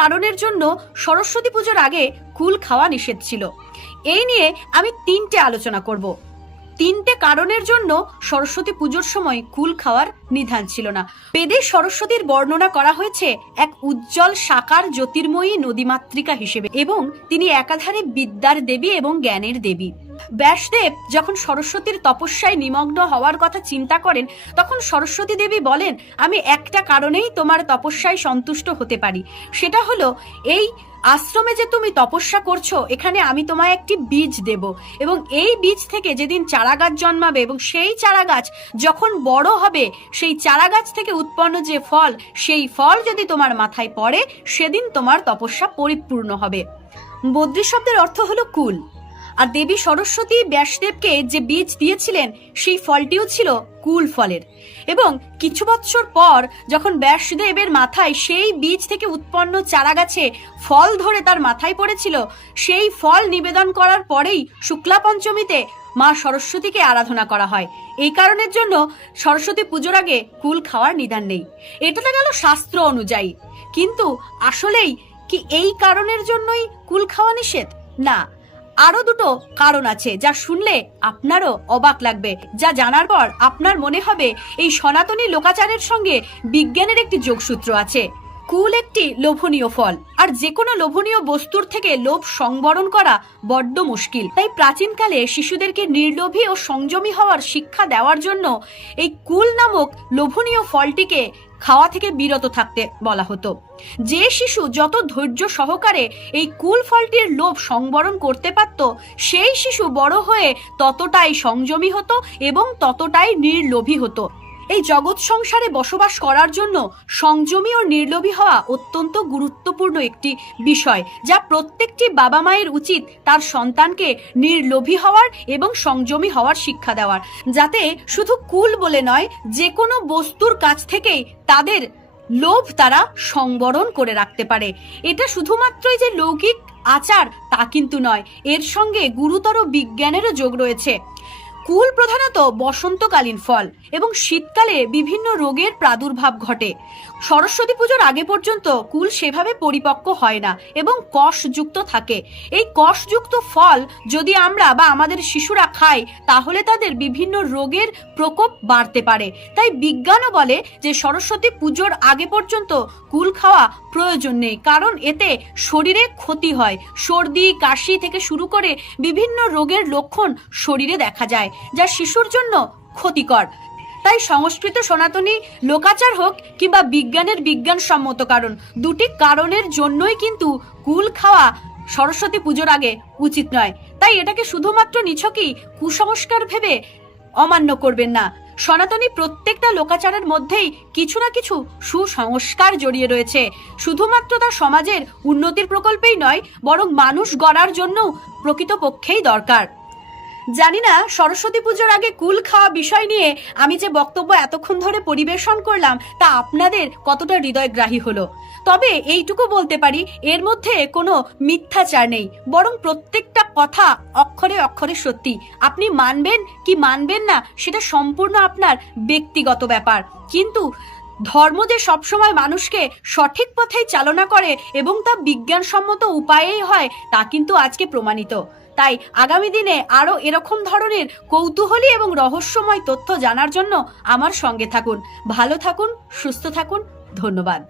কারণের জন্য সরস্বতী পুজোর আগে কুল খাওয়া নিষেধ ছিল। এই নিয়ে আমি তিনটে আলোচনা করব। তিনটে কারণের জন্য সরস্বতী পুজোর সময় কুল খাওয়ার নিধান ছিল না। বেদে সরস্বতীর বর্ণনা করা হয়েছে এক উজ্জ্বল সাকার জ্যোতির্ময়ী নদীমাতৃকা হিসেবে এবং তিনি একাধারে বিদ্যার দেবী এবং জ্ঞানের দেবী। ব্যাসদেব যখন সরস্বতীর তপস্যায় নিমগ্ন হওয়ার কথা চিন্তা করেন, তখন সরস্বতী দেবী বলেন, আমি একটা কারণেই তোমার তপস্যায় সন্তুষ্ট হতে পারি। সেটা হলো, এই আশ্রমে যে তুমি তপস্যা করছ, এখানে আমি তোমায় একটি বীজ দেব। এবং এই বীজ থেকে যেদিন চারা গাছ জন্মাবে এবং সেই চারা গাছ যখন বড় হবে, সেই চারা গাছ থেকে উৎপন্ন যে ফল, সেই ফল যদি তোমার মাথায় পড়ে, সেদিন তোমার তপস্যা পরিপূর্ণ হবে। বদ্রী শব্দের অর্থ হলো কুল। আর দেবী সরস্বতী ব্যাসদেবকে যে বীজ দিয়েছিলেন, সেই ফলটিও ছিল কুল ফলের। এবং কিছু বছর পর যখন ব্যাসদেবের মাথায় সেই বীজ থেকে উৎপন্ন চারা গাছে ফল ধরে তার মাথায় পড়েছিল, সেই ফল নিবেদন করার পরেই শুক্লা পঞ্চমীতে মা সরস্বতীকে আরাধনা করা হয়। এই কারণের জন্য সরস্বতী পুজোর আগে কুল খাওয়ার নিদান নেই। এটা তো গেল শাস্ত্র অনুযায়ী। কিন্তু আসলেই কি এই কারণের জন্যই কুল খাওয়া নিষেধ? না। আরও দুটো কারণ আছে যা শুনলে আপনারও অবাক লাগবে। যা জানার পর আপনার মনে হবে এই সনাতনী লোকাচারের সঙ্গে বিজ্ঞানের একটি যোগসূত্র আছে। কুল একটি লোভনীয় ফল, আর যে কোনো লোভনীয় বস্তুর থেকে লোভ সংবরণ করা বড্ড মুশকিল। তাই প্রাচীনকালে শিশুদেরকে নির্লোভী ও সংযমী হওয়ার শিক্ষা দেওয়ার জন্য এই কুল নামক লোভনীয় ফলটিকে খাওয়া থেকে বিরত থাকতে বলা হতো। যে শিশু যত ধৈর্য সহকারে এই কুল ফলটির লোভ সংবরণ করতে পারত, সেই শিশু বড় হয়ে ততটাই সংযমী হতো এবং ততটাই নির্লোভী হতো। এই জগৎ সংসারে বসবাস করার জন্য সংযমী ও নির্লোভী হওয়া অত্যন্ত গুরুত্বপূর্ণ একটি বিষয়, যা প্রত্যেকটি বাবা মায়ের উচিত তার সন্তানকে নির্লোভী হওয়ার এবং সংযমী হওয়ার শিক্ষা দেওয়ার, যাতে শুধু কুল বলে নয় যে কোনো বস্তুর কাছ থেকেই তাদের লোভ তারা সংবরণ করে রাখতে পারে। এটা শুধুমাত্রই যে লৌকিক আচার তা কিন্তু নয়, এর সঙ্গে গুরুতর বিজ্ঞানেরও যোগ রয়েছে। কুল প্রধানত বসন্তকালীন ফল এবং শীতকালে বিভিন্ন রোগের প্রাদুর্ভাব ঘটে। সরস্বতী পুজোর আগে পর্যন্ত কুল সেভাবে পরিপক্ক হয় না এবং কষযুক্ত থাকে। এই কষযুক্ত ফল যদি আমরা বা আমাদের শিশুরা খায়, তাহলে তাদের বিভিন্ন রোগের প্রকোপ বাড়তে পারে। তাই বিজ্ঞানও বলে যে সরস্বতী পুজোর আগে পর্যন্ত কুল খাওয়া প্রয়োজন নেই, কারণ এতে শরীরে ক্ষতি হয়। সর্দি, কাশি থেকে শুরু করে বিভিন্ন রোগের লক্ষণ শরীরে দেখা যায়। যা শিশুর জন্য ক্ষতিকর। তাই সংস্কৃত সনাতনী লোকাচার হোক কিংবা বিজ্ঞানের বিজ্ঞানসম্মত কারণ, দুটি কারণের জন্যই কিন্তু কুল খাওয়া সরস্বতী পুজোর আগে উচিত নয়। তাই এটাকে শুধুমাত্র নিছকই কুসংস্কার ভেবে অমান্য করবেন না। সনাতনী প্রত্যেকটা লোকাচারের মধ্যেই কিছু না কিছু সুসংস্কার জড়িয়ে রয়েছে। শুধুমাত্র তা সমাজের উন্নতির প্রকল্পেই নয়, বরং মানুষ গড়ার জন্য প্রকৃতপক্ষেই দরকার। জানি না সরস্বতী পুজোর আগে কুল খাওয়া বিষয় নিয়ে আমি যে বক্তব্য এতক্ষণ ধরে পরিবেশন করলাম, তা আপনাদের কতটা হৃদয়গ্রাহী হলো? তবে এইটুকু বলতে পারি, এর মধ্যে কোনো মিথ্যাচার নেই, বরং প্রত্যেকটা কথা অক্ষরে অক্ষরে সত্যি। আপনি মানবেন কি মানবেন না, সেটা সম্পূর্ণ আপনার ব্যক্তিগত ব্যাপার। কিন্তু ধর্ম যে সবসময় মানুষকে সঠিক পথেই চালনা করে এবং তা বিজ্ঞানসম্মত উপায়েই হয়, তা কিন্তু আজকে প্রমাণিত। তাই আগামী দিনে আরও এরকম ধরনের কৌতূহলী এবং রহস্যময় তথ্য জানার জন্য আমার সঙ্গে থাকুন। ভালো থাকুন, সুস্থ থাকুন। ধন্যবাদ।